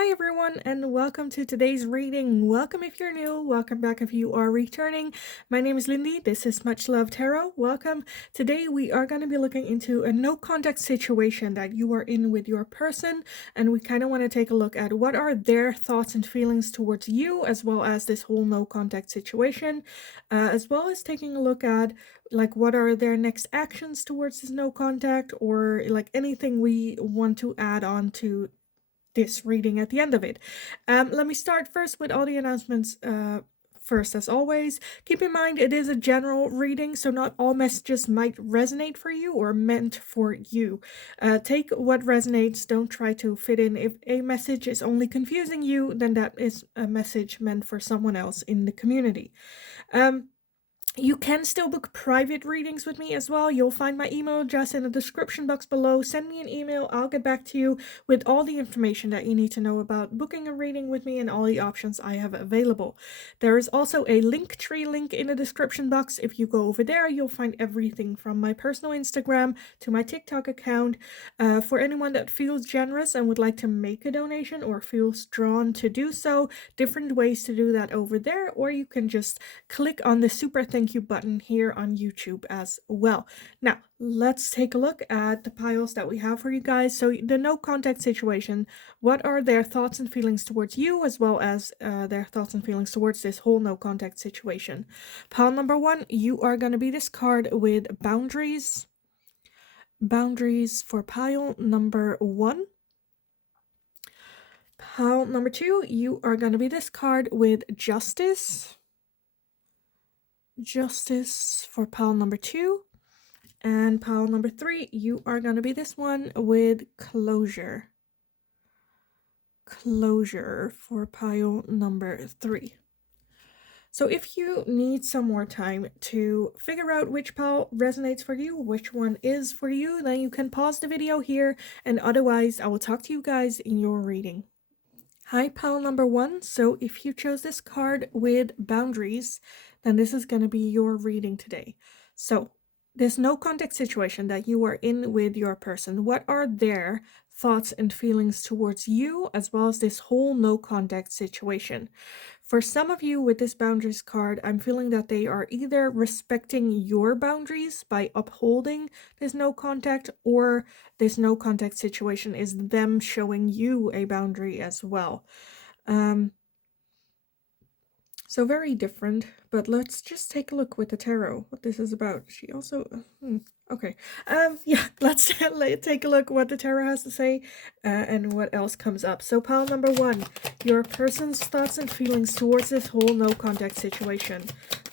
Hi everyone, and welcome to today's reading. Welcome if you're new, welcome back if you are returning. My name is Lindy, this is Much Love Tarot. Welcome. Today we are going to be looking into a no contact situation that you are in with your person, and we kind of want to take a look at what are their thoughts and feelings towards you, as well as this whole no contact situation, as well as taking a look at like what are their next actions towards this no contact, or like anything we want to add on to this reading at the end of it. Let me start first with all the announcements. First, as always, keep in mind it is a general reading, so not all messages might resonate for you or meant for you. Take what resonates, don't try to fit in. If a message is only confusing you, then that is a message meant for someone else in the community. You can still book private readings with me as well. You'll find my email address in the description box below. Send me an email. I'll get back to you with all the information that you need to know about booking a reading with me and all the options I have available. There is also a Linktree link in the description box. If you go over there, you'll find everything from my personal Instagram to my TikTok account. For anyone that feels generous and would like to make a donation or feels drawn to do so, different ways to do that over there, or you can just click on the super thank you button here on YouTube as well. Now, let's take a look at the piles that we have for you guys. So the no contact situation, what are their thoughts and feelings towards you, as well as their thoughts and feelings towards this whole no contact situation. Pile number 1, you are going to be this card with boundaries. Boundaries for pile number 1. Pile number 2, you are going to be this card with justice. Justice for pile number 2. And pile number 3, you are going to be this one with closure. Closure for pile number 3. So if you need some more time to figure out which pile resonates for you, which one is for you, then you can pause the video here, and otherwise I will talk to you guys in your reading. Hi, pile number 1. So if you chose this card with boundaries, then this is going to be your reading today. So this no contact situation that you are in with your person, what are their thoughts and feelings towards you, as well as this whole no contact situation? For some of you with this boundaries card, I'm feeling that they are either respecting your boundaries by upholding this no contact, or this no contact situation is them showing you a boundary as well. So very different, but let's just take a look with the tarot what this is about. She also okay, yeah, let's take a look what the tarot has to say and what else comes up. So pile number 1, your person's thoughts and feelings towards this whole no contact situation.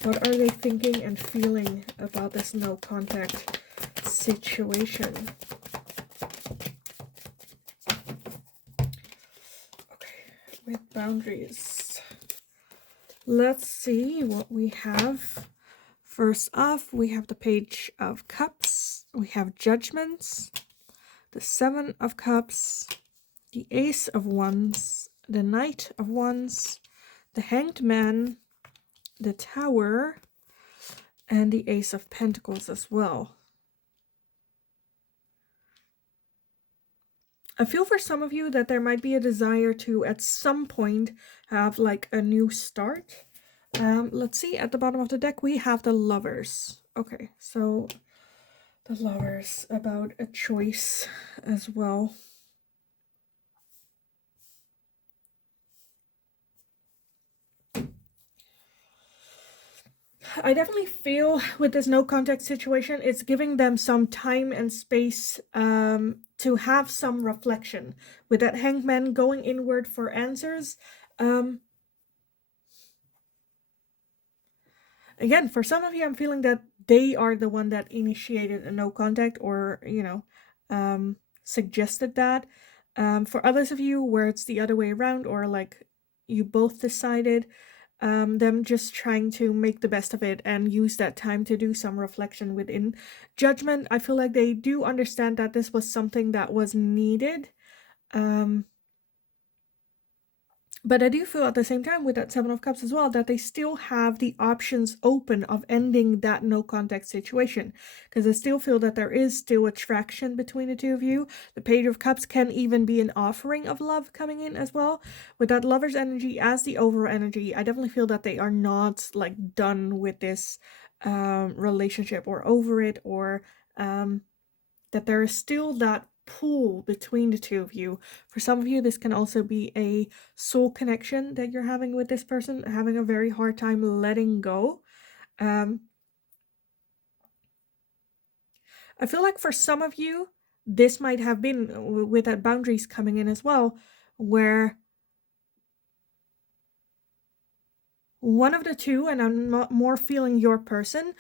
What are they thinking and feeling about this no contact situation? Okay, with boundaries. Let's see what we have. First off, we have the Page of Cups, we have Judgments, the 7 of Cups, the Ace of Wands, the Knight of Wands, the Hanged Man, the Tower, and the Ace of Pentacles as well. I feel for some of you that there might be a desire to, at some point, have like a new start. Let's see, at the bottom of the deck, we have the Lovers. Okay, so the Lovers, about a choice as well. I definitely feel with this no contact situation, it's giving them some time and space to have some reflection. With that Hanged Man going inward for answers, again, for some of you, I'm feeling that they are the one that initiated a no contact, or, you know, suggested that. For others of you, where it's the other way around, or like you both decided, them just trying to make the best of it and use that time to do some reflection within. Judgment, I feel like they do understand that this was something that was needed. But I do feel at the same time with that Seven of Cups as well that they still have the options open of ending that no contact situation. Because I still feel that there is still attraction between the two of you. The Page of Cups can even be an offering of love coming in as well. With that Lover's energy as the overall energy, I definitely feel that they are not like done with this relationship or over it, or that there is still that pull between the two of you. For some of you, this can also be a soul connection that you're having with this person, having a very hard time letting go. I feel like for some of you, this might have been with that boundaries coming in as well, where one of the two, and I'm not more feeling your person,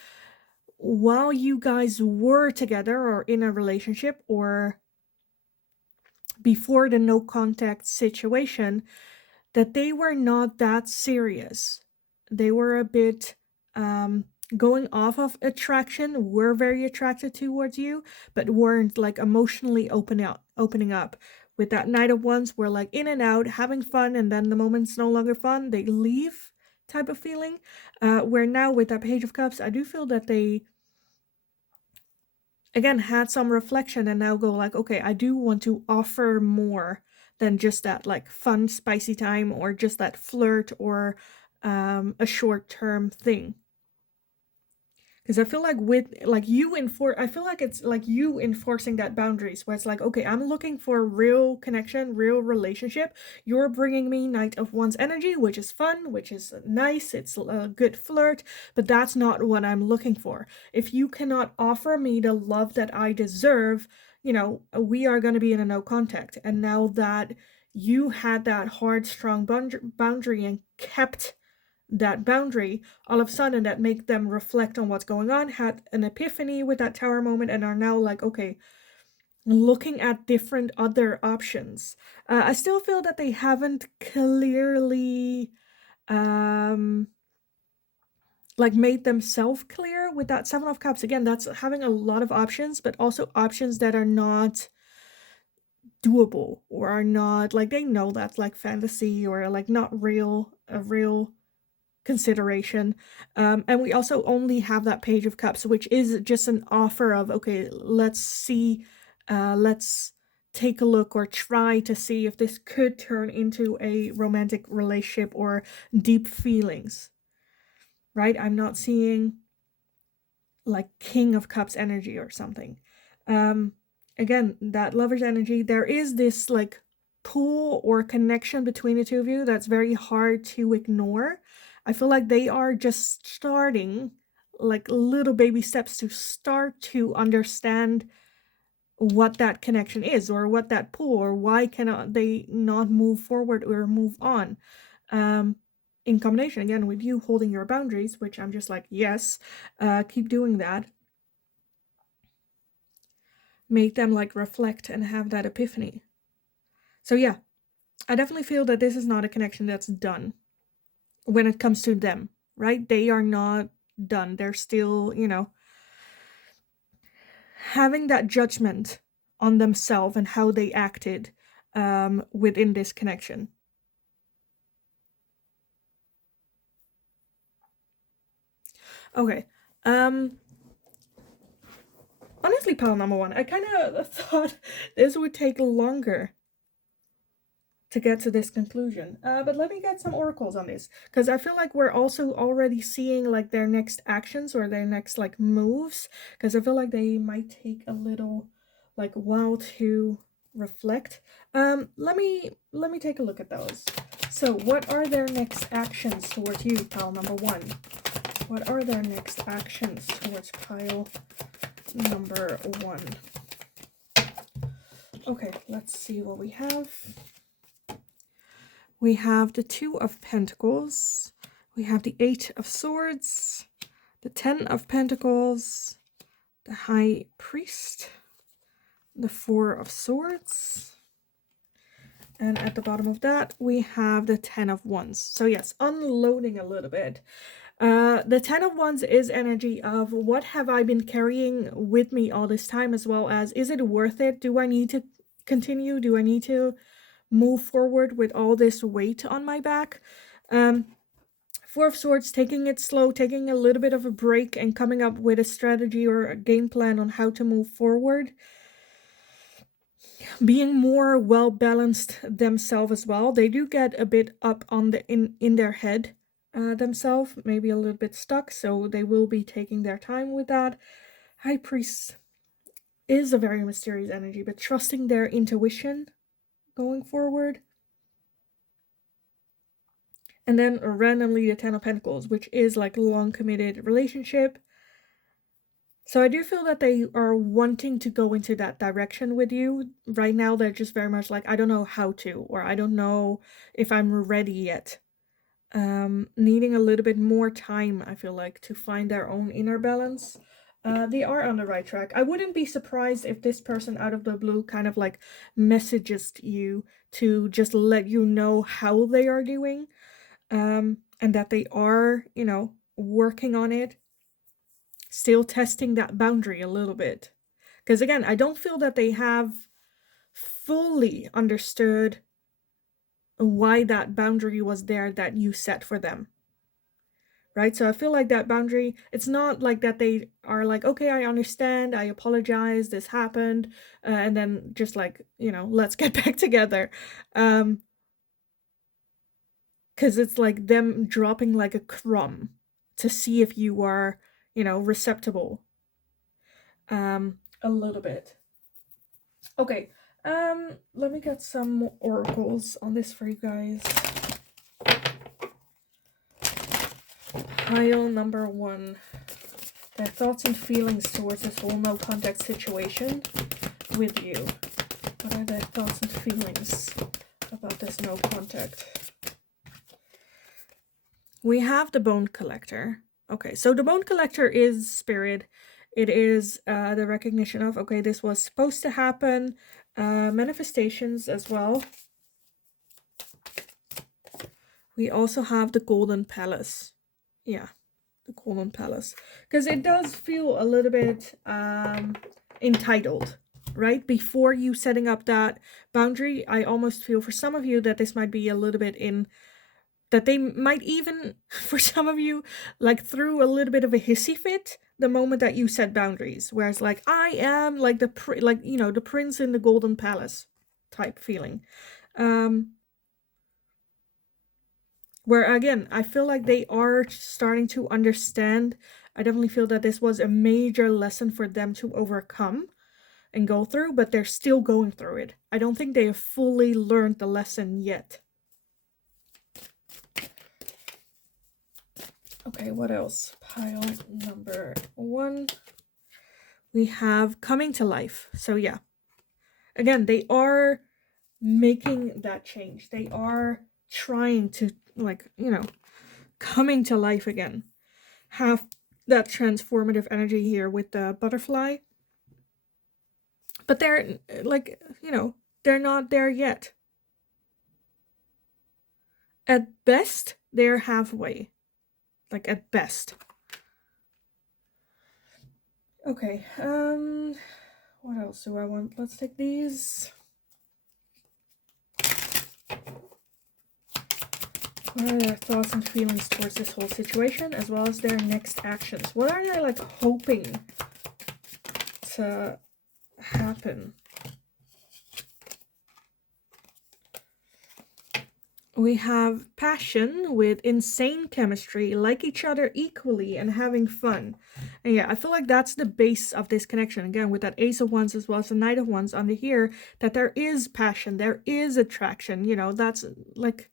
while you guys were together or in a relationship or before the no contact situation, that they were not that serious. They were a bit going off of attraction, were very attracted towards you, but weren't like emotionally opening up. With that Knight of Wands, we're like in and out, having fun, and then the moment's no longer fun, they leave type of feeling. Where now with that Page of Cups, I do feel that they again had some reflection and now go like, okay, I do want to offer more than just that like fun spicy time or just that flirt or a short-term thing. Because I feel like with like I feel like it's like you enforcing that boundaries where it's like, okay, I'm looking for real connection, real relationship. You're bringing me Knight of Wands energy, which is fun, which is nice. It's a good flirt, but that's not what I'm looking for. If you cannot offer me the love that I deserve, we are going to be in a no contact. And now that you had that hard, strong boundary and kept that boundary, all of a sudden that make them reflect on what's going on, had an epiphany with that tower moment, and are now like, okay, looking at different other options. I still feel that they haven't clearly like made themselves clear with that Seven of Cups. Again, that's having a lot of options, but also options that are not doable or are not like, they know that's like fantasy or like not a real consideration. And we also only have that Page of Cups, which is just an offer of, okay, let's see, let's take a look or try to see if this could turn into a romantic relationship or deep feelings, right? I'm not seeing like King of Cups energy or something. Again, that Lover's energy, there is this like pull or connection between the two of you that's very hard to ignore. I feel like they are just starting like little baby steps to start to understand what that connection is or what that pull, or why cannot they not move forward or move on. In combination again with you holding your boundaries, which I'm just like, yes, keep doing that. Make them like reflect and have that epiphany. So yeah, I definitely feel that this is not a connection that's done when it comes to them, right? They are not done. They're still, having that judgment on themselves and how they acted within this connection. Okay. Honestly, pile number one, I kind of thought this would take longer to get to this conclusion. But let me get some oracles on this, because I feel like we're also already seeing like their next actions or their next like moves, because I feel like they might take a little like while to reflect. Let me take a look at those. So what are their next actions towards you, pile number one? What are their next actions towards pile number one? Okay, let's see what we have. We have the Two of Pentacles. We have the Eight of Swords, the Ten of Pentacles, the High Priest, the Four of Swords, and at the bottom of that, we have the Ten of Wands. So yes, unloading a little bit. The Ten of Wands is energy of what have I been carrying with me all this time, as well as, is it worth it? Do I need to continue? Do I need to move forward with all this weight on my back. Four of Swords, taking it slow, taking a little bit of a break and coming up with a strategy or a game plan on how to move forward. Being more well balanced themselves as well. They do get a bit up on the in their head themselves, maybe a little bit stuck, so they will be taking their time with that. High Priest is a very mysterious energy, but trusting their intuition going forward. And then randomly the Ten of Pentacles, which is like a long committed relationship. So I do feel that they are wanting to go into that direction with you. Right now, they're just very much like, I don't know how to, or I don't know if I'm ready yet. Needing a little bit more time, I feel like, to find their own inner balance. They are on the right track. I wouldn't be surprised if this person out of the blue kind of like messages you to just let you know how they are doing. And that they are, you know, working on it. Still testing that boundary a little bit. Because again, I don't feel that they have fully understood why that boundary was there that you set for them. Right? So I feel like that boundary, it's not like that they are like, okay, I understand, I apologize, this happened, and then just like, you know, let's get back together. Because it's like them dropping like a crumb to see if you are, you know, receptible. A little bit. Okay, let me get some oracles on this for you guys. Pile number 1. Their thoughts and feelings towards this whole no contact situation with you. What are their thoughts and feelings about this no contact? We have the Bone Collector. Okay, so the Bone Collector is spirit. It is the recognition of, okay, this was supposed to happen. Manifestations as well. We also have the Golden Palace. Yeah, the Golden Palace. Because it does feel a little bit entitled, right? Before you setting up that boundary, I almost feel for some of you that this might be a little bit in... that they might even, for some of you, like threw a little bit of a hissy fit the moment that you set boundaries. Whereas like, I am like like, you know, the prince in the Golden Palace type feeling. Where again, I feel like they are starting to understand. I definitely feel that this was a major lesson for them to overcome and go through, but they're still going through it. I don't think they have fully learned the lesson yet. Okay, what else? Pile number 1. We have coming to life. So yeah, again, they are making that change. They are trying to, like, you know, coming to life again. Have that transformative energy here with the butterfly. But they're, like, you know, they're not there yet. At best, they're halfway. Like, at best. Okay, what else do I want? Let's take these. What are their thoughts and feelings towards this whole situation, as well as their next actions? What are they, like, hoping to happen? We have passion with insane chemistry, like each other equally and having fun. And yeah, I feel like that's the base of this connection. Again, with that Ace of Wands as well as the Knight of Wands under here, that there is passion, there is attraction. You know, that's like,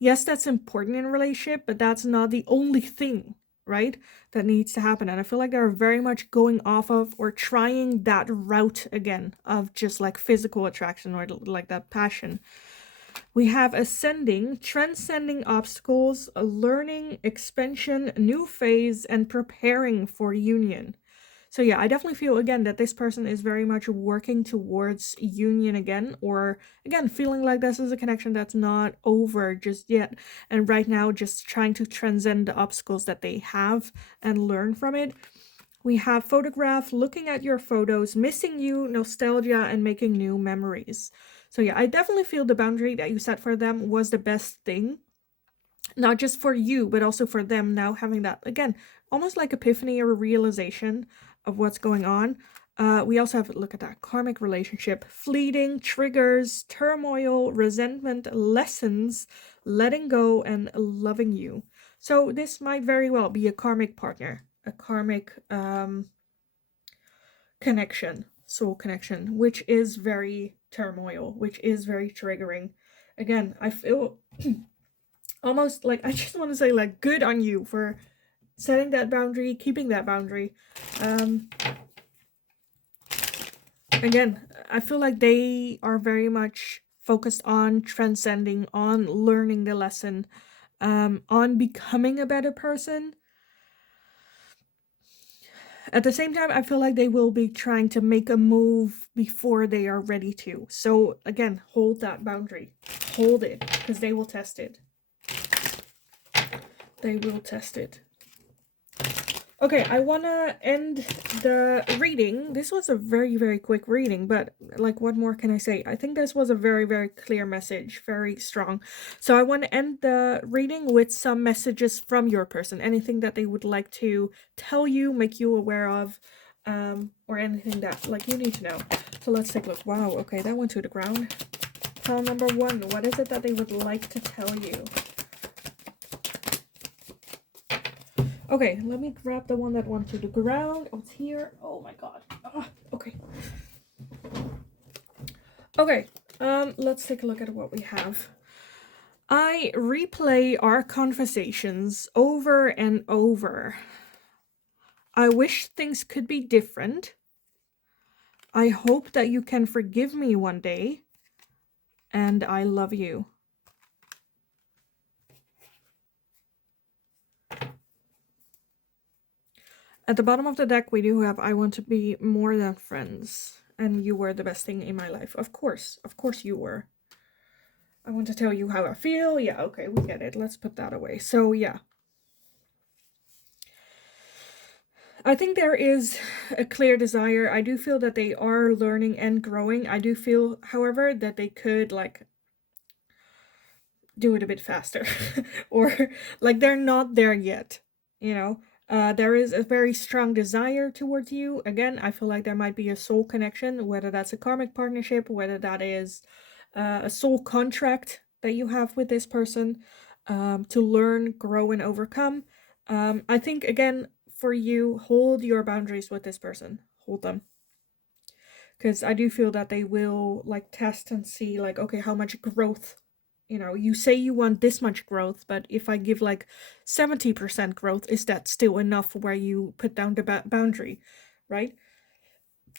yes, that's important in a relationship, but that's not the only thing, right, that needs to happen. And I feel like they're very much going off of or trying that route again of just like physical attraction or like that passion. We have ascending, transcending obstacles, learning, expansion, new phase, and preparing for union. So yeah, I definitely feel again that this person is very much working towards union again, or again, feeling like this is a connection that's not over just yet. And right now, just trying to transcend the obstacles that they have and learn from it. We have photograph, looking at your photos, missing you, nostalgia, and making new memories. So yeah, I definitely feel the boundary that you set for them was the best thing. Not just for you, but also for them now having that, again, almost like epiphany or realization of what's going on. We also have a look at that karmic relationship, fleeting, triggers, turmoil, resentment, lessons, letting go, and loving you. So this might very well be a karmic partner, a karmic connection, soul connection, which is very turmoil, which is very triggering. Again, I feel almost like I just want to say, like, good on you for setting that boundary, keeping that boundary. Again, I feel like they are very much focused on transcending, on learning the lesson, on becoming a better person. At the same time, I feel like they will be trying to make a move before they are ready to. So again, hold that boundary. Hold it, because they will test it. They will test it. Okay, I want to end the reading. This was a very, very quick reading, but like, what more can I say? I think this was a very, very clear message, very strong. So I want to end the reading with some messages from your person, anything that they would like to tell you, make you aware of, or anything that, like, you need to know. So let's take a look. Wow, okay, that went to the ground. Pile number 1, what is it that they would like to tell you? Okay, let me grab the one that went to the ground. Oh, it's here. Oh my god. Okay. Okay, let's take a look at what we have. I replay our conversations over and over. I wish things could be different. I hope that you can forgive me one day. And I love you. At the bottom of the deck, we do have, I want to be more than friends. And you were the best thing in my life. Of course you were. I want to tell you how I feel. Yeah, okay, we get it. Let's put that away. So, yeah. I think there is a clear desire. I do feel that they are learning and growing. I do feel, however, that they could, like, do it a bit faster. Or, like, they're not there yet, you know? There is a very strong desire towards you. Again, I feel like there might be a soul connection, whether that's a karmic partnership, whether that is a soul contract that you have with this person, to learn, grow, and overcome. I think, again, for you, hold your boundaries with this person. Hold them. Because I do feel that they will, like, test and see, like, okay, how much growth. You know, you say you want this much growth, but if I give like 70% growth, is that still enough where you put down the boundary, right?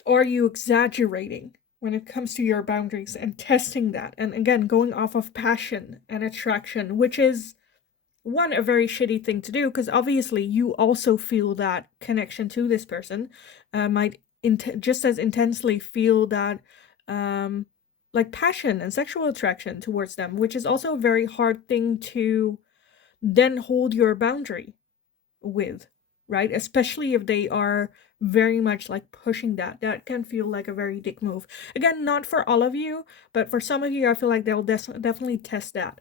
Or are you exaggerating when it comes to your boundaries and testing that? And again, going off of passion and attraction, which is, one, a very shitty thing to do, because obviously you also feel that connection to this person, might just as intensely feel that like passion and sexual attraction towards them, which is also a very hard thing to then hold your boundary with, right? Especially if they are very much like pushing that. That can feel like a very dick move. Again, not for all of you, but for some of you, I feel like they'll definitely test that.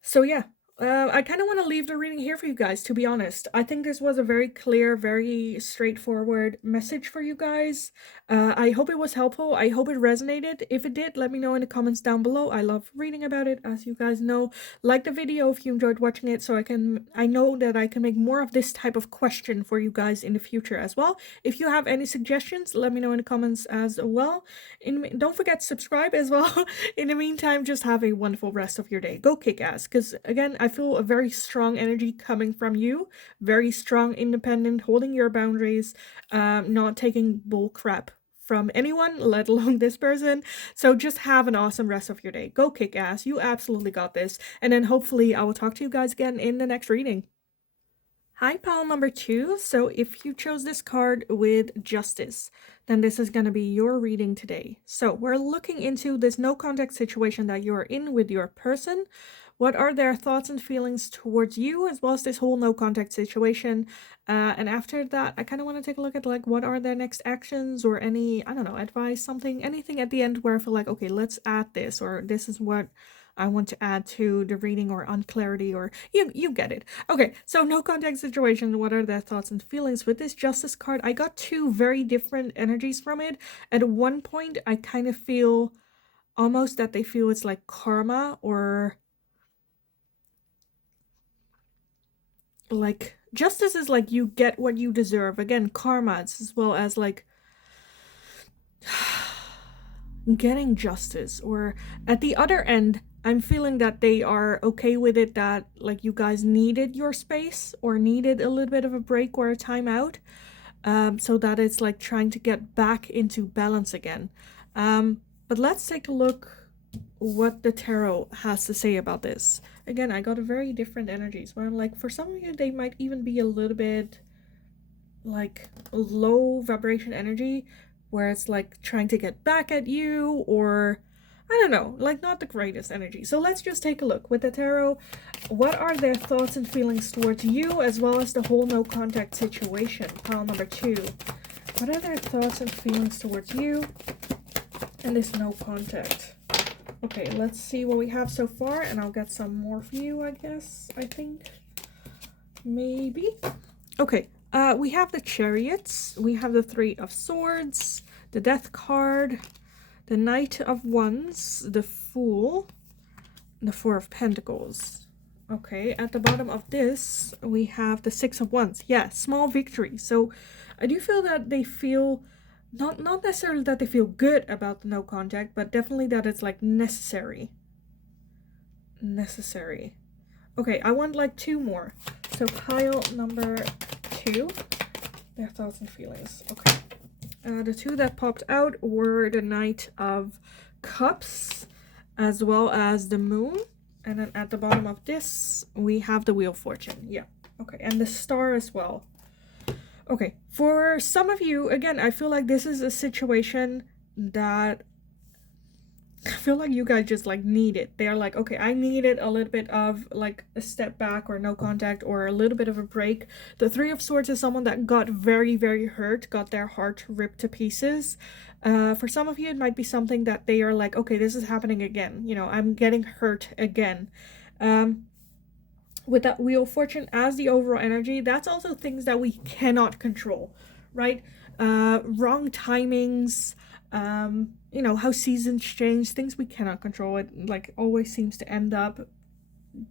So yeah, I kind of want to leave the reading here for you guys, to be honest. I think this was a very clear, very straightforward message for you guys. I hope it was helpful. I hope it resonated. If it did, let me know in the comments down below. I love reading about it, as you guys know. Like the video if you enjoyed watching it, so I know that I can make more of this type of question for you guys in the future as well. If you have any suggestions, let me know in the comments as well. Don't forget to subscribe as well. In the meantime, just have a wonderful rest of your day. Go kick ass, because again, I feel a very strong energy coming from you. Very strong, independent, holding your boundaries, not taking bull crap from anyone, let alone this person. So just have an awesome rest of your day. Go kick ass. You absolutely got this. And then hopefully I will talk to you guys again in the next reading. Hi, pile number 2. So if you chose this card with justice, then this is going to be your reading today. So we're looking into this no contact situation that you're in with your person. What are their thoughts and feelings towards you, as well as this whole no contact situation? And after that, I kind of want to take a look at like what are their next actions or any, I don't know, advice, something, anything at the end where I feel like, okay, let's add this, or this is what I want to add to the reading, or unclarity, or you get it. Okay, so no contact situation. What are their thoughts and feelings with this justice card? I got two very different energies from it. At one point, I kind of feel almost that they feel it's like karma, or like justice is like you get what you deserve. Again, karma, it's as well as like getting justice. Or at the other end, I'm feeling that they are okay with it, that like you guys needed your space or needed a little bit of a break or a timeout, so that it's like trying to get back into balance again. But let's take a look what the tarot has to say about this. Again, I got a very different energies where like for some of you they might even be a little bit like low vibration energy, where it's like trying to get back at you, or I don't know, like not the greatest energy. So let's just take a look with the tarot. What are their thoughts and feelings towards you, as well as the whole no contact situation? Pile number 2. What are their thoughts and feelings towards you and this no contact? Okay, let's see what we have so far, and I'll get some more for you, I guess. I think. Maybe. Okay, we have the Chariots. We have the Three of Swords, the Death card, the Knight of Wands, the Fool, the Four of Pentacles. Okay, at the bottom of this, we have the Six of Wands. Yeah, small victory. So I do feel that they feel, not necessarily that they feel good about the no contact, but definitely that it's like necessary. Necessary. Okay, I want like 2 more. So pile number 2, their thoughts and feelings. Okay. The 2 that popped out were the Knight of Cups, as well as the Moon. And then at the bottom of this, we have the Wheel of Fortune. Yeah. Okay, and the Star as well. Okay, for some of you, again, I feel like this is a situation that I feel like you guys just like need it. They're like, okay, I needed a little bit of like a step back or no contact or a little bit of a break. The Three of Swords is someone that got very, very hurt, got their heart ripped to pieces. For some of you, it might be something that they are like, okay, this is happening again. You know, I'm getting hurt again. With that Wheel of Fortune as the overall energy, that's also things that we cannot control, right? Wrong timings, you know, how seasons change, things we cannot control. It like always seems to end up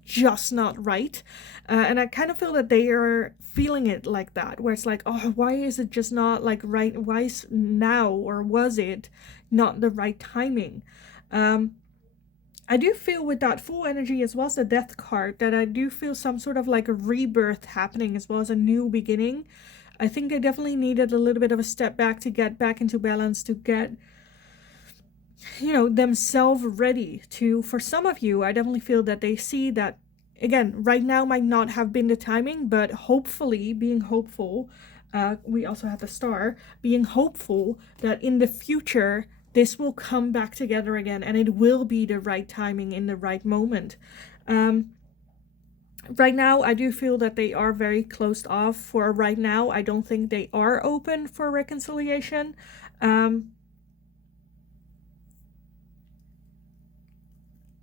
just not right. And I kind of feel that they are feeling it like that, where it's like, oh, why is it just not like right? Why is now, or was it not the right timing? I do feel with that full energy, as well as the Death card, that I do feel some sort of like a rebirth happening, as well as a new beginning. I think they definitely needed a little bit of a step back to get back into balance, to get, you know, themselves ready to, for some of you, I definitely feel that they see that, again, right now might not have been the timing, but hopefully, being hopeful, we also have the Star, being hopeful that in the future, this will come back together again, and it will be the right timing in the right moment. Right now, I do feel that they are very closed off. For right now, I don't think they are open for reconciliation.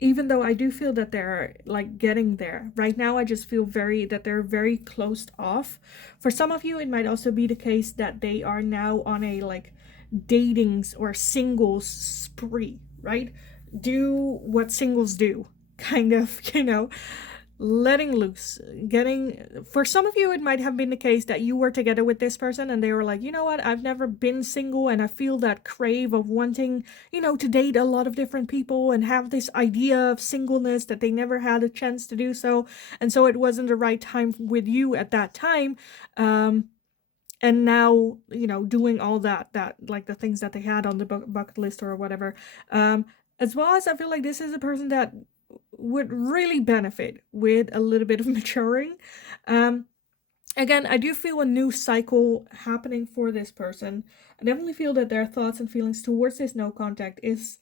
Even though I do feel that they're like getting there. Right now, I just feel that they're very closed off. For some of you, it might also be the case that they are now on a like datings or singles spree, right? Do what singles do, kind of, you know, letting loose, getting, for some of you it might have been the case that you were together with this person and they were like, you know what, I've never been single and I feel that crave of wanting, you know, to date a lot of different people and have this idea of singleness, that they never had a chance to do so, and so it wasn't the right time with you at that time. And now, you know, doing all that like the things that they had on the bucket list or whatever. As well as I feel like this is a person that would really benefit with a little bit of maturing. And Again, I do feel a new cycle happening for this person. I definitely feel that their thoughts and feelings towards this no contact is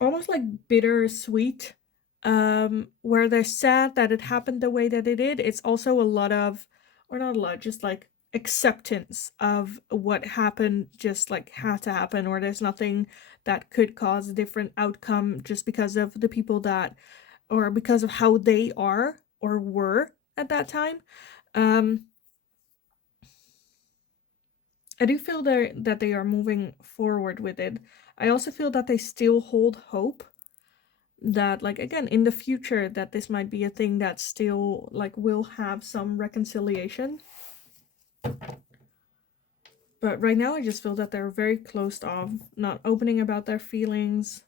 almost like bittersweet. Where they're sad that it happened the way that it did. It's also a lot of, or not a lot, just like acceptance of what happened just like had to happen, or there's nothing that could cause a different outcome just because of the people that, or because of how they are or were at that time. um I do feel that they are moving forward with it. I also feel that they still hold hope that, like, again, in the future, that this might be a thing that still, like, will have some reconciliation. But right now I just feel that they're very closed off, not opening about their feelings.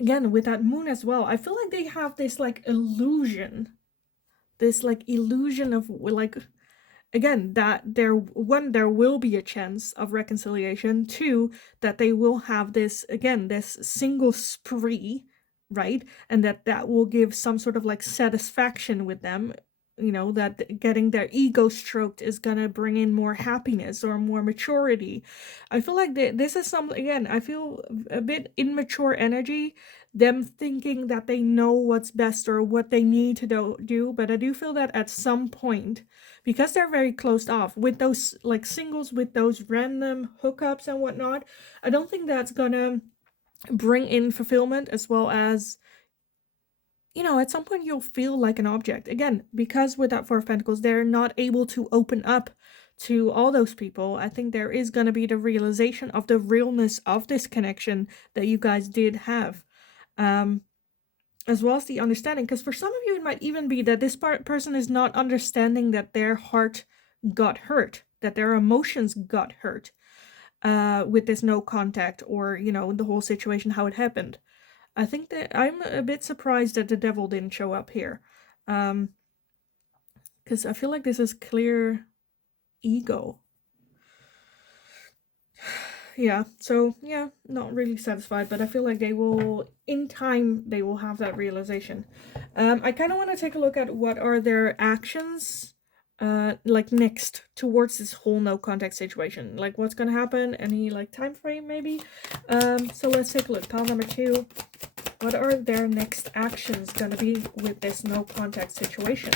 Again, with that moon as well, I feel like they have this like illusion, of like, again, that there will be a chance of reconciliation. Two, that they will have this, again, this single spree, right? And that will give some sort of like satisfaction with them, that getting their ego stroked is gonna bring in more happiness or more maturity. I feel like this is some, again, I feel a bit immature energy, them thinking that they know what's best or what they need to do. But I do feel that at some point, because they're very closed off with those like singles, with those random hookups and whatnot, I don't think that's gonna bring in fulfillment. As well as, at some point you'll feel like an object again, because with that Four of Pentacles, they're not able to open up to all those people. I think there is going to be the realization of the realness of this connection that you guys did have, as well as the understanding, because for some of you it might even be that this person is not understanding that their heart got hurt, that their emotions got hurt, with this no contact, or the whole situation, how it happened. I think that I'm a bit surprised that the devil didn't show up here, because I feel like this is clear ego. Yeah, so yeah, not really satisfied, but I feel like they will, in time, they will have that realization. I kind of want to take a look at what are their actions, like next towards this whole no contact situation. Like what's gonna happen, any like time frame maybe. So let's take a look. Pile number 2. What are their next actions gonna be with this no contact situation?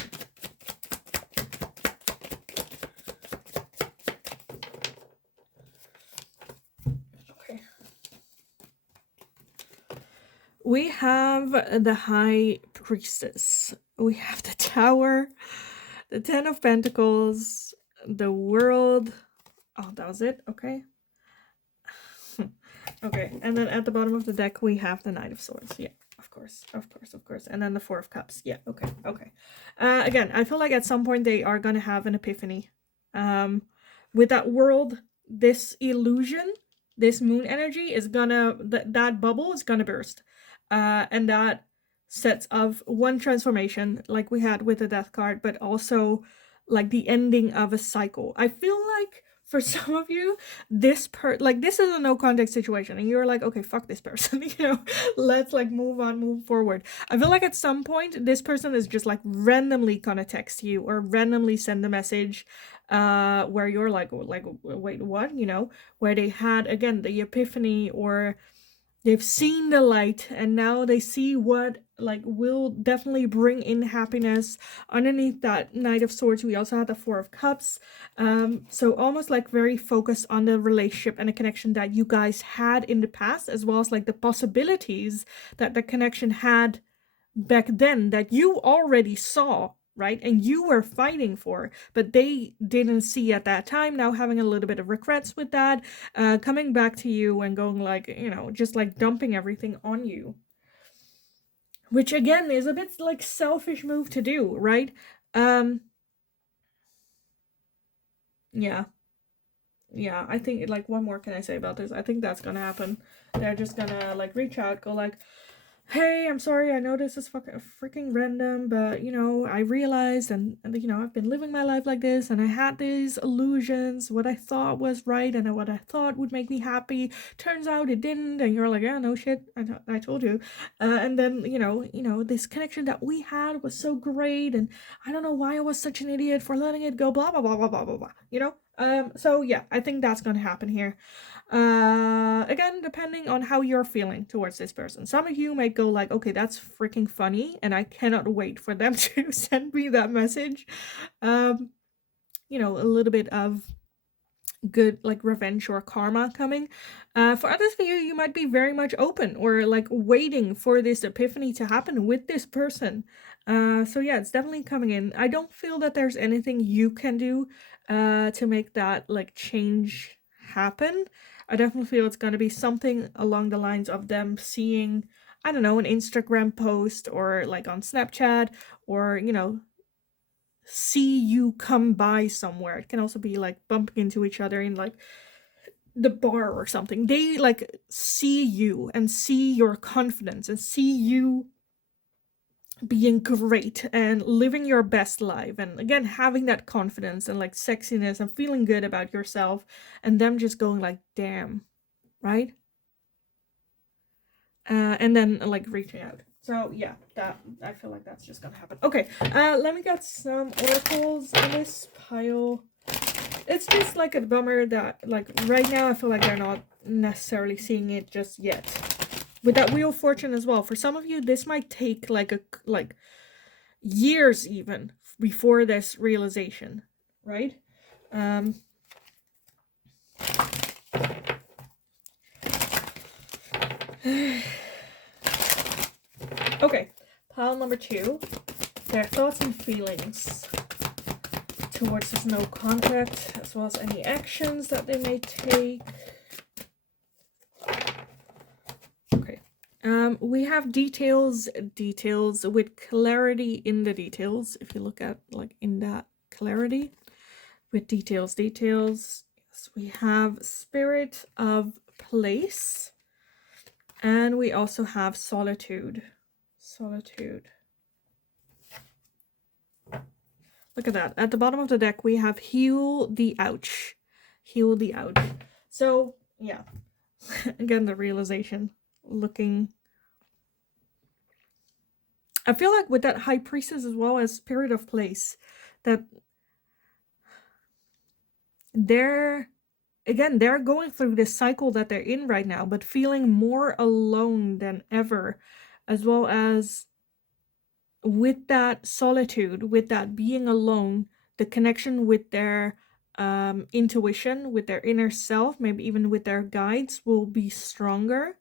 We have the High Priestess. We have the Tower, the Ten of Pentacles, the World. Oh, that was it? Okay. Okay, and then at the bottom of the deck, we have the Knight of Swords. Yeah, of course. And then the Four of Cups. Yeah, okay. Again, I feel like at some point they are going to have an epiphany. With that World, this illusion, this moon energy is gonna, that bubble is gonna burst. And that sets of one transformation, like we had with the Death card, but also like the ending of a cycle. I feel like for some of you, this is a no contact situation, and you're like, okay, fuck this person, let's like move on, move forward. I feel like at some point this person is just like randomly gonna text you or randomly send a message, where you're like wait, what, where they had, again, the epiphany, or they've seen the light and now they see what like will definitely bring in happiness. Underneath that Knight of Swords, we also have the Four of Cups. So almost like very focused on the relationship and the connection that you guys had in the past, as well as like the possibilities that the connection had back then that you already saw, right? And you were fighting for, but they didn't see at that time. Now having a little bit of regrets with that, coming back to you and going like, just like dumping everything on you. Which again is a bit like selfish move to do, right? Yeah. Yeah, I think, like, what more can I say about this? I think that's gonna happen. They're just gonna like reach out, go like, hey, I'm sorry, I know this is fucking freaking random, but I realized and I've been living my life like this, and I had these illusions, what I thought was right and what I thought would make me happy. Turns out it didn't, and you're like, yeah, no shit, I told you. And then, this connection that we had was so great, and I don't know why I was such an idiot for letting it go, blah, blah, blah, blah, blah, blah, blah, So yeah, I think that's gonna happen here. Again, depending on how you're feeling towards this person. Some of you might go like, okay, that's freaking funny, and I cannot wait for them to send me that message. A little bit of good like revenge or karma coming. For others of you, you might be very much open or like waiting for this epiphany to happen with this person. So yeah, it's definitely coming in. I don't feel that there's anything you can do to make that like change happen. I definitely feel it's going to be something along the lines of them seeing, I don't know, an Instagram post or like on Snapchat, or see you come by somewhere. It can also be like bumping into each other in like the bar or something. They like see you and see your confidence and see you being great and living your best life, and again having that confidence and like sexiness and feeling good about yourself, and them just going like, damn, right? And then like reaching out. So yeah, that I feel like that's just gonna happen. Okay, let me get some oracles in this pile. It's just like a bummer that like right now I feel like they're not necessarily seeing it just yet. With that Wheel of Fortune as well, for some of you this might take like years even before this realization, right? Okay, pile number 2, their thoughts and feelings towards this no contact, as well as any actions that they may take. Okay. We have details with clarity in the details. If you look at like in that clarity with details. Yes, we have spirit of place, and we also have solitude. Look at that. At the bottom of the deck, we have heal the ouch. So, yeah. Again, the realization. I feel like with that High Priestess as well as Spirit of Place, that they're going through this cycle that they're in right now, but feeling more alone than ever, as well as with that solitude, with that being alone, the connection with their intuition, with their inner self, maybe even with their guides, will be stronger,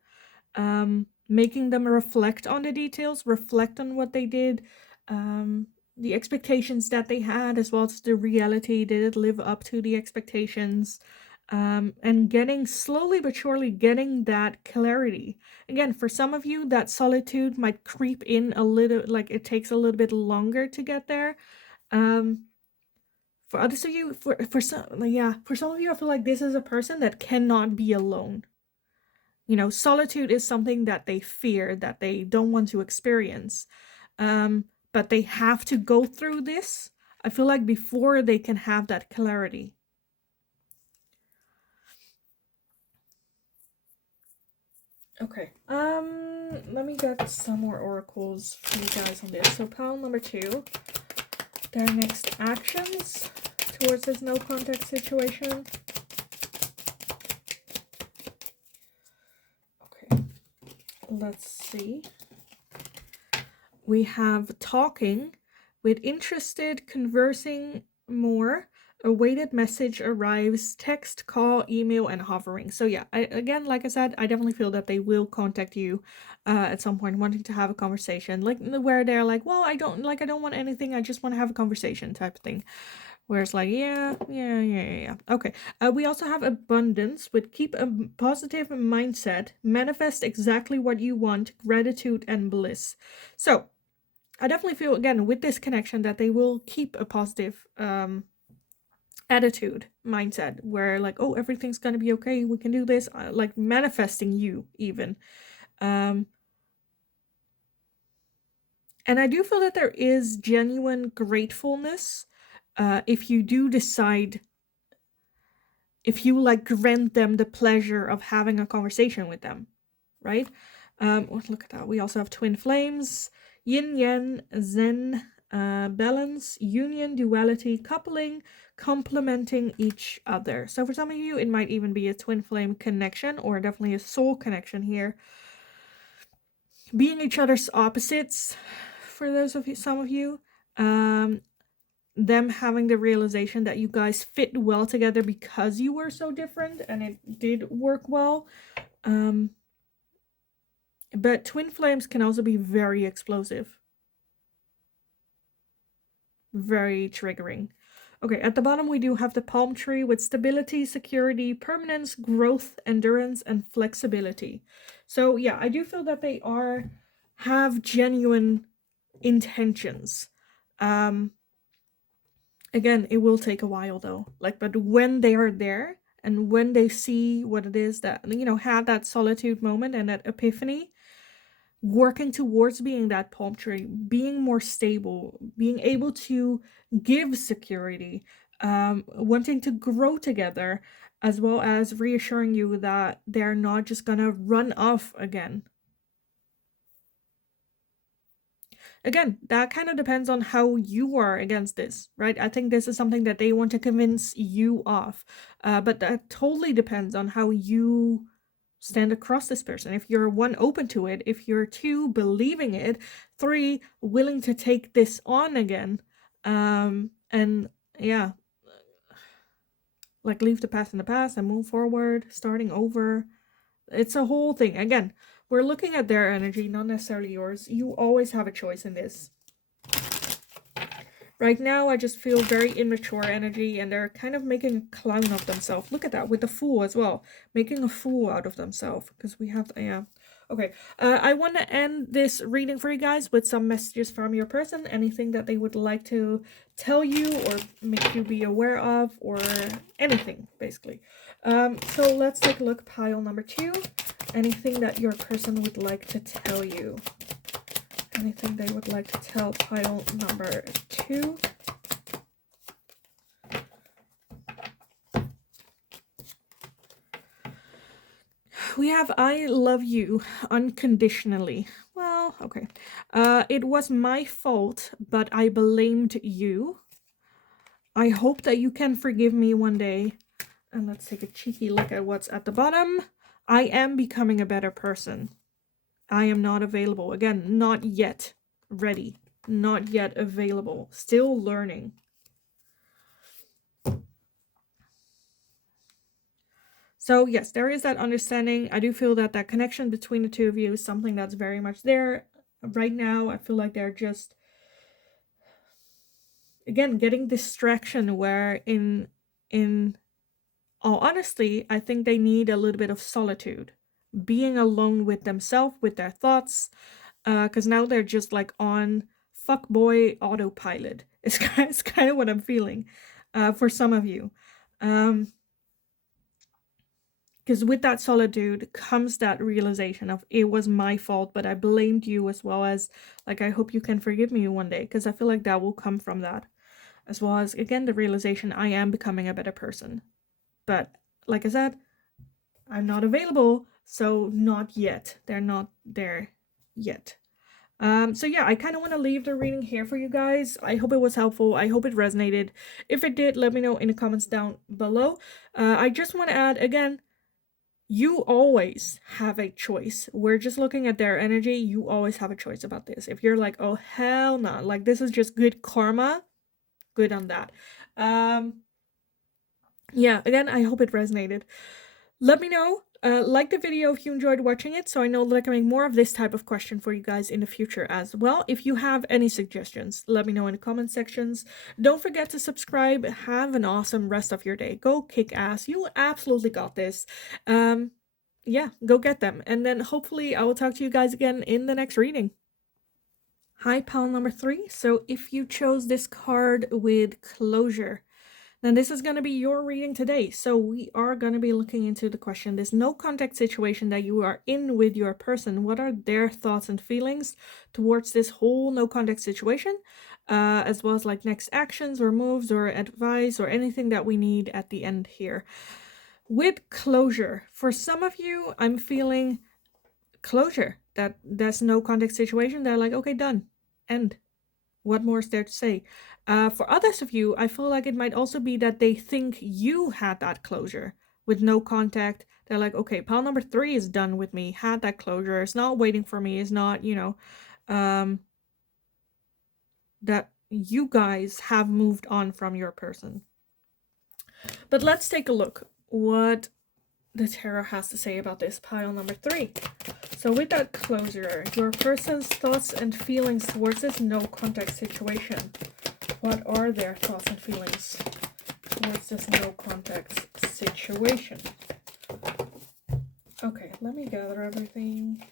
making them reflect on the details, reflect on what they did, the expectations that they had, as well as the reality. Did it live up to the expectations? And getting slowly but surely getting that clarity. Again, for some of you, that solitude might creep in a little, like it takes a little bit longer to get there. For others of you, for some of you, I feel like this is a person that cannot be alone. Solitude is something that they fear, that they don't want to experience. But they have to go through this, I feel like, before they can have that clarity. Okay, let me get some more oracles for you guys on this. So pile number 2, their next actions towards this no contact situation. Okay, let's see. We have talking with interested, conversing more. A weighted message arrives, text, call, email, and hovering. So yeah, again, like I said, I definitely feel that they will contact you at some point, wanting to have a conversation, like where they're like, well, I don't want anything, I just want to have a conversation type of thing. Where it's like, yeah. Okay. We also have abundance with keep a positive mindset, manifest exactly what you want, gratitude, and bliss. So I definitely feel, again, with this connection, that they will keep a positive attitude, mindset, where like, oh, everything's gonna be okay, we can do this, like manifesting you even. And I do feel that there is genuine gratefulness if you do decide, if you like grant them the pleasure of having a conversation with them, right? Look at that. We also have twin flames, yin yang, zen, balance, union, duality, coupling, complementing each other. So for some of you, it might even be a twin flame connection, or definitely a soul connection here. Being each other's opposites for those of you, some of you. Them having the realization that you guys fit well together because you were so different, and it did work well. But twin flames can also be very explosive. Very triggering. Okay, at the bottom we do have the palm tree with stability, security, permanence, growth, endurance, and flexibility. So yeah, I do feel that they have genuine intentions. Again, it will take a while though. But when they are there and when they see what it is that, have that solitude moment and that epiphany, working towards being that palm tree, being more stable, being able to give security, wanting to grow together, as well as reassuring you that they're not just gonna run off again. Again, that kind of depends on how you are against this, right? I think this is something that they want to convince you of, but that totally depends on how you stand across this person. If you're 1, open to it, if you're 2, believing it, 3, willing to take this on again, and yeah, leave the past in the past and move forward, starting over. It's a whole thing. Again, we're looking at their energy, not necessarily yours. You always have a choice in this. Right now, I just feel very immature energy, and they're kind of making a clown of themselves. Look at that, with the Fool as well. Making a fool out of themselves, because we have, yeah. Okay, I want to end this reading for you guys with some messages from your person. Anything that they would like to tell you or make you be aware of, or anything, basically. So let's take a look. Pile number 2. Anything that your person would like to tell you. Anything they would like to tell pile number 2. We have I love you unconditionally. Well, okay. It was my fault, but I blamed you. I hope that you can forgive me one day. And let's take a cheeky look at what's at the bottom. I am becoming a better person. I am not available. Again, not yet ready. Not yet available. Still learning. So yes, there is that understanding. I do feel that that connection between the two of you is something that's very much there. Right now, I feel like they're just, again, getting distraction where in all honesty, I think they need a little bit of solitude. Being alone with themselves, with their thoughts, because now they're just like on fuckboy autopilot. It's kind of what I'm feeling for some of you. Because with that solitude comes that realization of it was my fault, but I blamed you, as well as like, I hope you can forgive me one day, because I feel like that will come from that. As well as, again, the realization I am becoming a better person. But like I said, I'm not available, so not yet. They're not there yet. So yeah, I kind of want to leave the reading here for you guys. I hope it was helpful. I hope it resonated. If it did, let me know in the comments down below. I just want to add, again, you always have a choice. We're just looking at their energy. You always have a choice about this. If you're like, oh, hell no, like this is just good karma, good on that. Yeah, again, I hope it resonated. Let me know. Like the video if you enjoyed watching it, so I know that I can make more of this type of question for you guys in the future as well. If you have any suggestions, let me know in the comment sections. Don't forget to subscribe. Have an awesome rest of your day. Go kick ass. You absolutely got this. Yeah, go get them. And then hopefully I will talk to you guys again in the next reading. Hi, pile number 3. So if you chose this card with closure, then this is going to be your reading today. So we are going to be looking into the question, this no contact situation that you are in with your person. What are their thoughts and feelings towards this whole no contact situation, as well as like next actions or moves or advice or anything that we need at the end here. With closure, for some of you, I'm feeling closure. That's no contact situation. They're like, okay, done, end. What more is there to say? For others of you, I feel like it might also be that they think you had that closure with no contact. They're like, okay, pile number 3 is done with me, had that closure, it's not waiting for me, it's not, that you guys have moved on from your person. But let's take a look what the tarot has to say about this pile number 3. So with that closure, your person's thoughts and feelings towards this no contact situation. What are their thoughts and feelings towards this no contact situation? Okay, let me gather everything.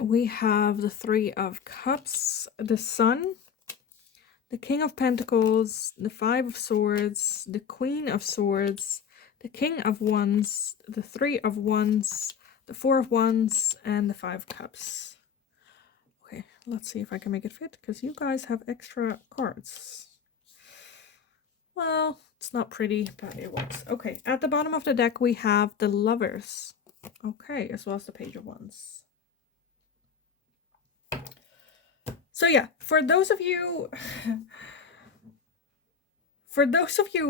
We have the 3 of Cups, the Sun, the King of Pentacles, the 5 of Swords, the Queen of Swords, the King of Wands, the 3 of Wands, the 4 of Wands, and the 5 of Cups. Okay, let's see if I can make it fit, because you guys have extra cards. Well, it's not pretty, but it works. Okay, at the bottom of the deck, we have the Lovers. Okay, as well as the Page of Wands. So yeah, for those of you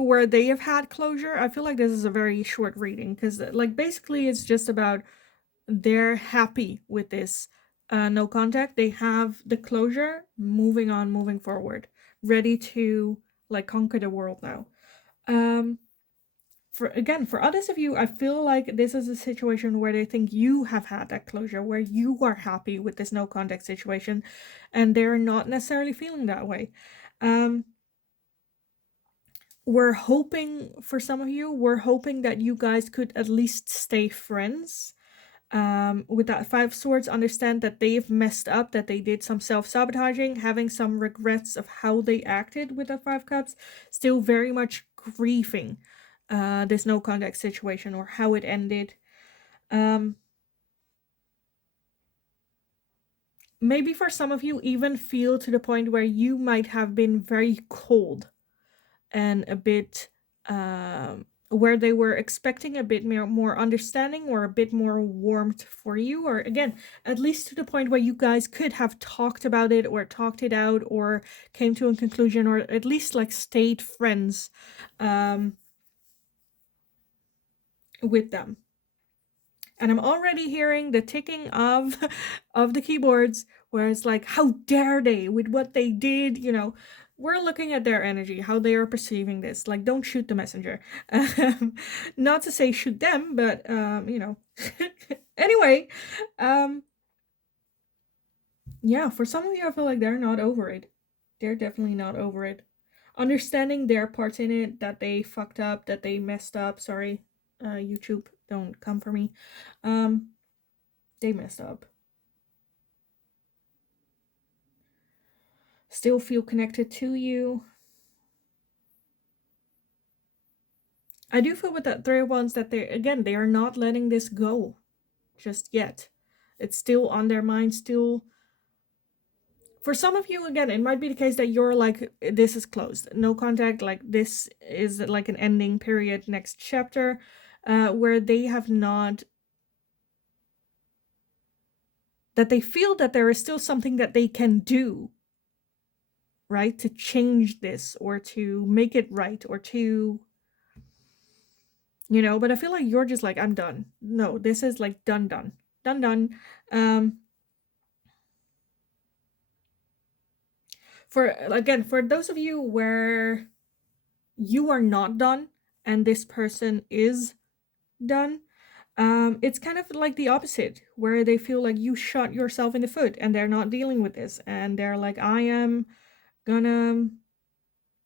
where they have had closure, I feel like this is a very short reading, because like basically it's just about they're happy with this no contact. They have the closure, moving on, moving forward, ready to like conquer the world now. For others of you, I feel like this is a situation where they think you have had that closure, where you are happy with this no contact situation, and they're not necessarily feeling that way. We're hoping, for some of you, we're hoping that you guys could at least stay friends. With that 5 swords, understand that they've messed up, that they did some self-sabotaging, having some regrets of how they acted with the 5 cups, still very much grieving this no contact situation or how it ended. Maybe for some of you even feel to the point where you might have been very cold and a bit where they were expecting a bit more understanding or a bit more warmth for you, or again, at least to the point where you guys could have talked about it or talked it out or came to a conclusion, or at least like stayed friends with them. And I'm already hearing the ticking of the keyboards, where it's like, how dare they with what they did, we're looking at their energy, how they are perceiving this. Like, don't shoot the messenger. Not to say shoot them, but anyway, yeah, for some of you, I feel like they're not over it. They're definitely not over it. Understanding their part in it, that they fucked up, that they messed up. Sorry, YouTube, don't come for me. They messed up. Still feel connected to you. I do feel with that 3 of Wands that they are not letting this go just yet. It's still on their mind, still. For some of you, again, it might be the case that you're like, this is closed, no contact, like this is like an ending period, next chapter, where they have not, that they feel that there is still something that they can do, right, to change this or to make it right or to, but I feel like you're just like, I'm done. No, this is like done. For those of you where you are not done and this person is done, it's kind of like the opposite, where they feel like you shot yourself in the foot and they're not dealing with this, and they're like, I am gonna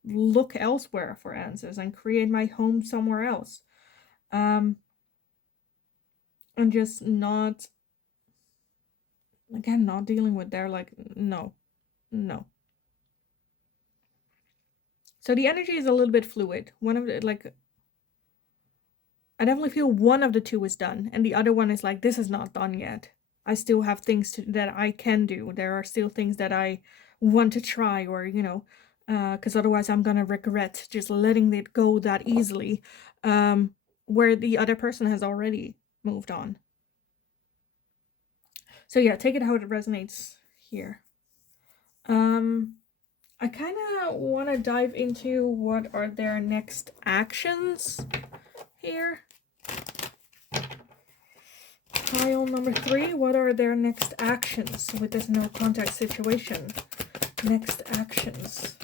look elsewhere for answers and create my home somewhere else. And just not Again, not dealing with, they're like, no. So the energy is a little bit fluid. One of the, like, I definitely feel one of the two is done, and the other one is like, this is not done yet. I still have things that I can do. There are still things that I want to try, or, because otherwise I'm gonna regret just letting it go that easily, where the other person has already moved on. So yeah, take it how it resonates here. I kind of want to dive into what are their next actions here. Pile number 3, what are their next actions with this no contact situation? Next actions.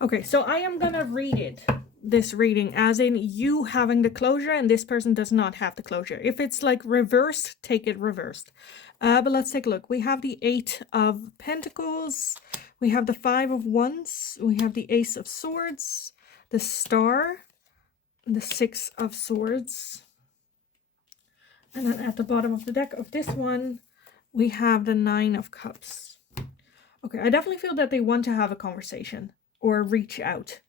Okay, so I am gonna read this reading as in you having the closure and this person does not have the closure. If it's like reversed, take it reversed. But let's take a look. We have the 8 of Pentacles. We have the 5 of Wands. We have the Ace of Swords. The Star. The 6 of Swords. And then at the bottom of the deck of this one, we have the 9 of Cups. Okay, I definitely feel that they want to have a conversation or reach out.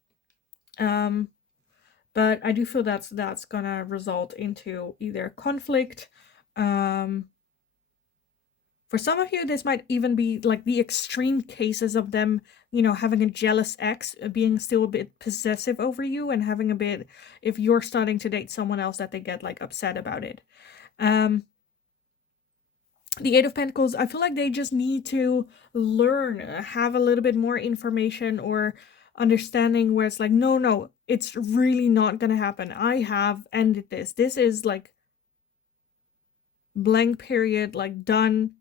But I do feel that's gonna result into either conflict. For some of you, this might even be like the extreme cases of them, having a jealous ex, being still a bit possessive over you, and having a bit, if you're starting to date someone else, that they get like upset about it. The 8 of Pentacles, I feel like they just need to learn, have a little bit more information or understanding where it's like, no, it's really not gonna happen. I have ended this. This is like blank period, like done,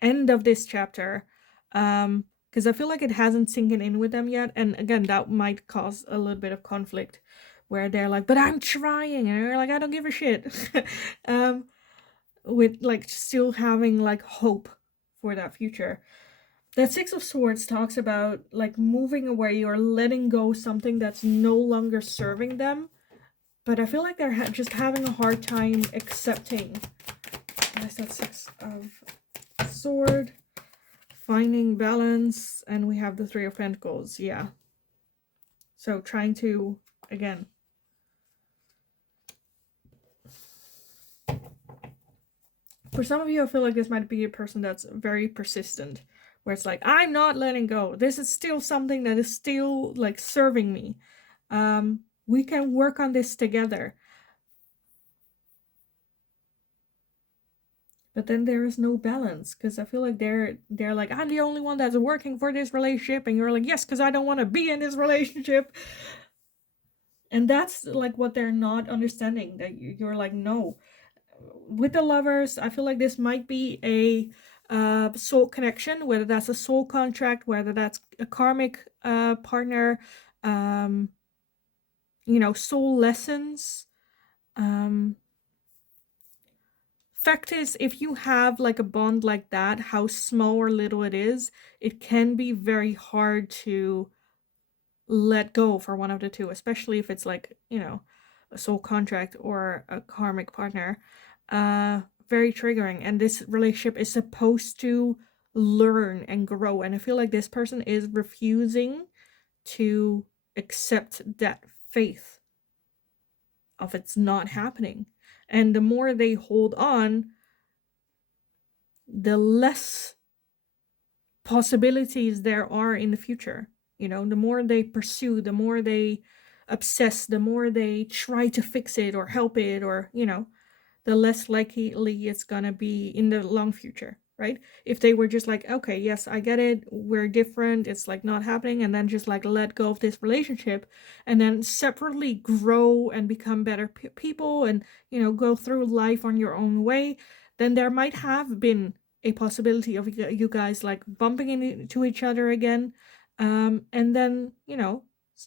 end of this chapter. Because I feel like it hasn't sinking in with them yet. And again, that might cause a little bit of conflict where they're like, but I'm trying. And you're like, I don't give a shit. With like still having like hope for that future. That 6 of Swords talks about like moving away or letting go something that's no longer serving them. But I feel like they're just having a hard time accepting. That's that 6 of Sword. Finding balance. And we have the 3 of Pentacles. Yeah. So trying to, again, for some of you, I feel like this might be a person that's very persistent, where it's like, I'm not letting go. This is still something that is still like serving me. We can work on this together. But then there is no balance, because I feel like they're like, I'm the only one that's working for this relationship, and you're like, yes, because I don't want to be in this relationship. And that's like what they're not understanding, that you're like, no. With the Lovers, I feel like this might be a soul connection, whether that's a soul contract, whether that's a karmic partner, soul lessons. Fact is, if you have like a bond like that, how small or little it is, it can be very hard to let go for one of the two, especially if it's like, a soul contract or a karmic partner. Very triggering, and this relationship is supposed to learn and grow, and I feel like this person is refusing to accept that faith of it's not happening. And the more they hold on, the less possibilities there are in the future. The more they pursue, the more they obsess, the more they try to fix it or help it, or the less likely it's gonna be in the long future, right? If they were just like, okay, yes, I get it, we're different, it's like not happening, and then just like let go of this relationship and then separately grow and become better people and go through life on your own way, then there might have been a possibility of you guys like bumping into each other again, and then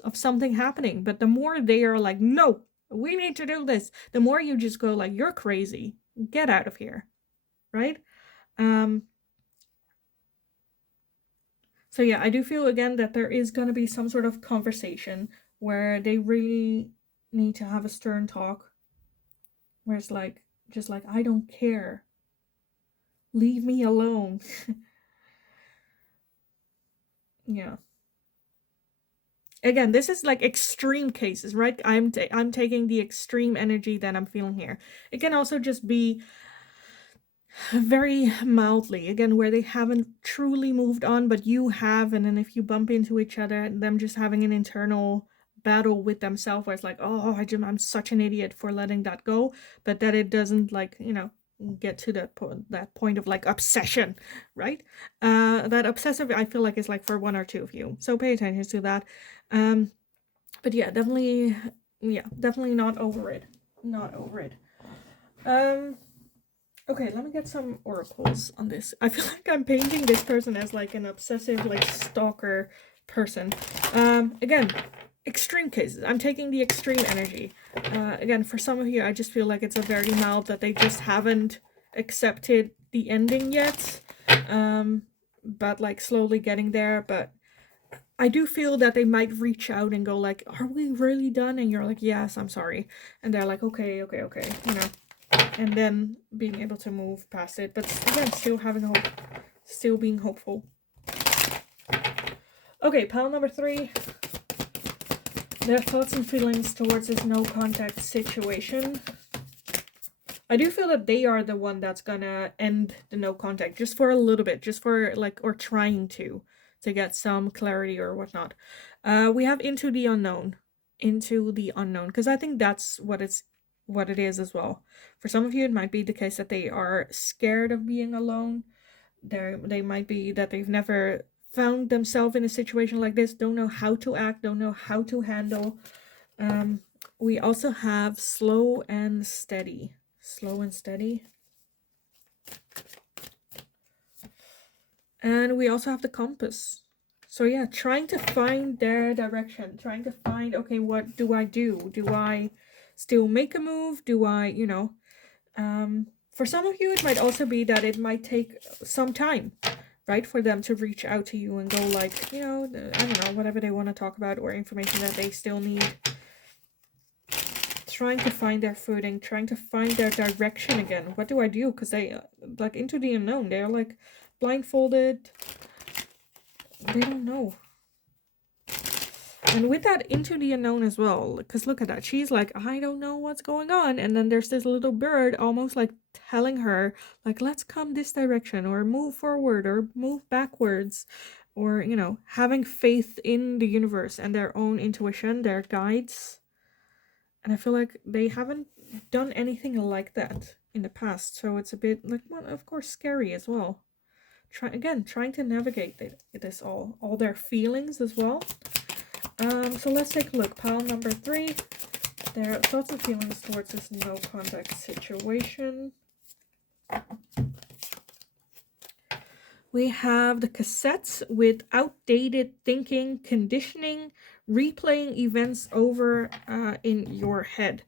of something happening. But the more they are like, no, we need to do this, the more you just go like, you're crazy, get out of here, right? So So yeah, I do feel again that there is going to be some sort of conversation where they really need to have a stern talk, where it's like, just like, I don't care, leave me alone. Yeah. Again, this is like extreme cases, right? I'm taking the extreme energy that I'm feeling here. It can also just be very mildly, again, where they haven't truly moved on, but you have, and then if you bump into each other, them just having an internal battle with themselves where it's like, oh, I'm such an idiot for letting that go, but that it doesn't, like, get to that point of like obsession, right? That obsessive, I feel like, is like for one or two of you, so pay attention to that. But yeah, definitely not over it. Not over it. Okay, let me get some oracles on this. I feel like I'm painting this person as like an obsessive, like stalker person. Again, extreme cases. I'm taking the extreme energy. Again, for some of you, I just feel like it's a very mild that they just haven't accepted the ending yet. But like slowly getting there. But I do feel that they might reach out and go like, are we really done? And you're like, yes, I'm sorry. And they're like, okay, and then being able to move past it, but again, still having hope, still being hopeful. Okay, pile number 3. Their thoughts and feelings towards this no contact situation. I do feel that they are the one that's gonna end the no contact just for a little bit, just for like, or trying to get some clarity or whatnot. We have into the unknown, because I think that's what it is as well. For some of you, it might be the case that they are scared of being alone. They might be that they've never found themselves in a situation like this, don't know how to act, don't know how to handle. We also have slow and steady. Slow and steady. And we also have the compass. So yeah, trying to find their direction, trying to find, okay, what do I do? Do I still make a move? Do I, for some of you, it might also be that it might take some time, right, for them to reach out to you and go like, I don't know, whatever they want to talk about or information that they still need. Trying to find their footing, trying to find their direction again. What do I do? Because they, like, into the unknown, they're like blindfolded. They don't know. And with that into the unknown as well, because look at that, she's like, I don't know what's going on, and then there's this little bird almost like telling her like, let's come this direction, or move forward, or move backwards, or having faith in the universe and their own intuition, their guides. And I feel like they haven't done anything like that in the past, so it's a bit like, well, of course, scary as well. Trying to navigate this all their feelings as well. So let's take a look. Pile number 3. There are thoughts and feelings towards this no contact situation. We have the cassettes with outdated thinking, conditioning, replaying events over in your head.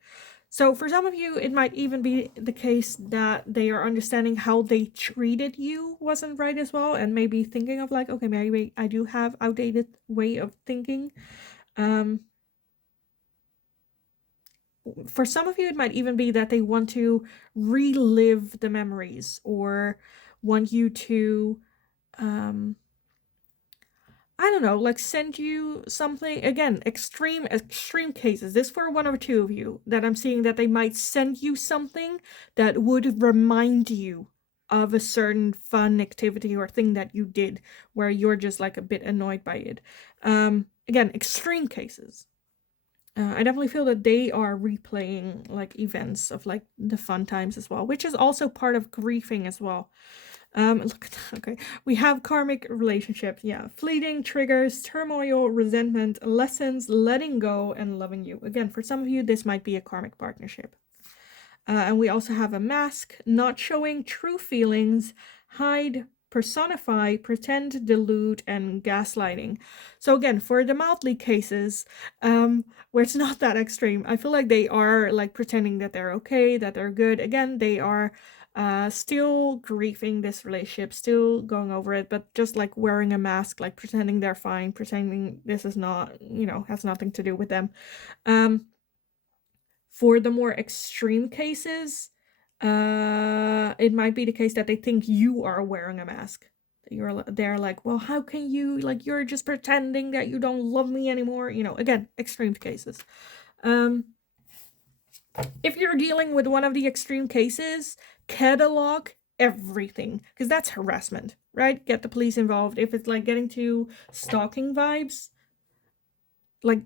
So for some of you, it might even be the case that they are understanding how they treated you wasn't right as well, and maybe thinking of like, okay, maybe I do have outdated way of thinking. For some of you, it might even be that they want to relive the memories, or want you to I don't know, like send you something. Again, extreme cases. This for one or two of you that I'm seeing, that they might send you something that would remind you of a certain fun activity or thing that you did where you're just like a bit annoyed by it. Again, extreme cases. I definitely feel that they are replaying like events of like the fun times as well, which is also part of grieving as well. Look at that. Okay, we have karmic relationship. Yeah, fleeting triggers, turmoil, resentment, lessons, letting go, and loving you. Again, for some of you, this might be a karmic partnership. And we also have a mask, not showing true feelings, hide, personify, pretend, delude, and gaslighting. So again, for the mildly cases, where it's not that extreme, I feel like they are like pretending that they're okay, that they're good. Again, they are still grieving this relationship, still going over it, but just like wearing a mask, like pretending they're fine, pretending this is not, has nothing to do with them. For the more extreme cases, it might be the case that they think you are wearing a mask. They're like, well, how can you, like, you're just pretending that you don't love me anymore. Again, extreme cases. If you're dealing with one of the extreme cases, catalog everything, because that's harassment, right? Get the police involved. If it's like getting to stalking vibes, like,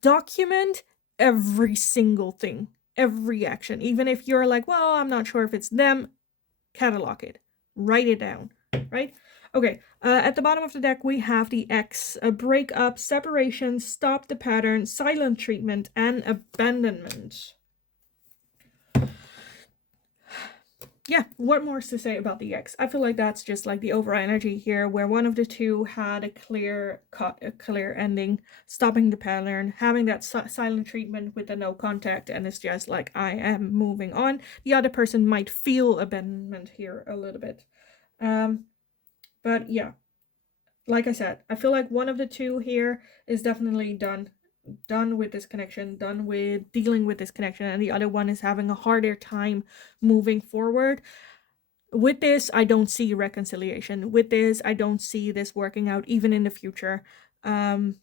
document every single thing, every action. Even if you're like, well, I'm not sure if it's them, catalog it, write it down, right? Okay, at the bottom of the deck, we have the X, a breakup, separation, stop the pattern, silent treatment, and abandonment. Yeah, what more is to say about the X? I feel like that's just like the overall energy here, where one of the two had a clear ending, stopping the pattern, having that silent treatment with the no contact, and it's just like, I am moving on. The other person might feel abandonment here a little bit. But yeah, like I said, I feel like one of the two here is definitely done with this connection, done with dealing with this connection, and the other one is having a harder time moving forward. With this, I don't see reconciliation. With this, I don't see this working out even in the future. I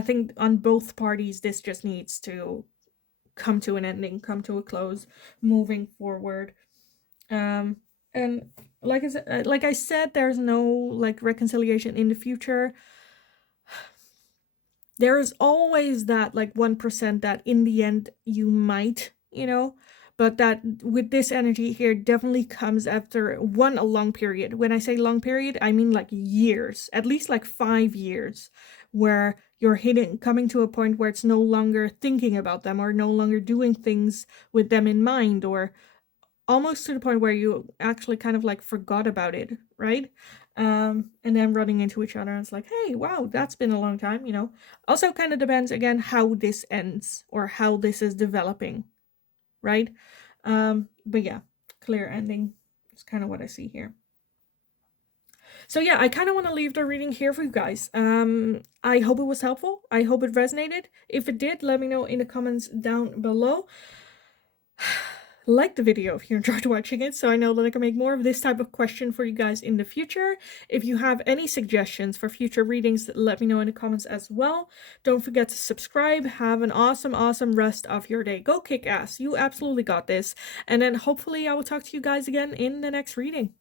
think on both parties, this just needs to come to an ending, come to a close, moving forward. And like I said, there's no like reconciliation in the future. There is always that like 1% that in the end you might, but that with this energy here definitely comes after a long period. When I say long period, I mean like years, at least like 5 years, where you're coming to a point where it's no longer thinking about them or no longer doing things with them in mind, or almost to the point where you actually kind of like forgot about it, right? And then running into each other and it's like, hey, wow, that's been a long time. Also kind of depends again how this ends or how this is developing, right? But yeah, clear ending is kind of what I see here. So yeah, I kind of want to leave the reading here for you guys. I hope it was helpful. I hope it resonated. If it did, let me know in the comments down below. Like the video if you enjoyed watching it, so I know that I can make more of this type of question for you guys in the future. If you have any suggestions for future readings, let me know in the comments as well. Don't forget to subscribe. Have an awesome rest of your day. Go kick ass. You absolutely got this. And then hopefully I will talk to you guys again in the next reading.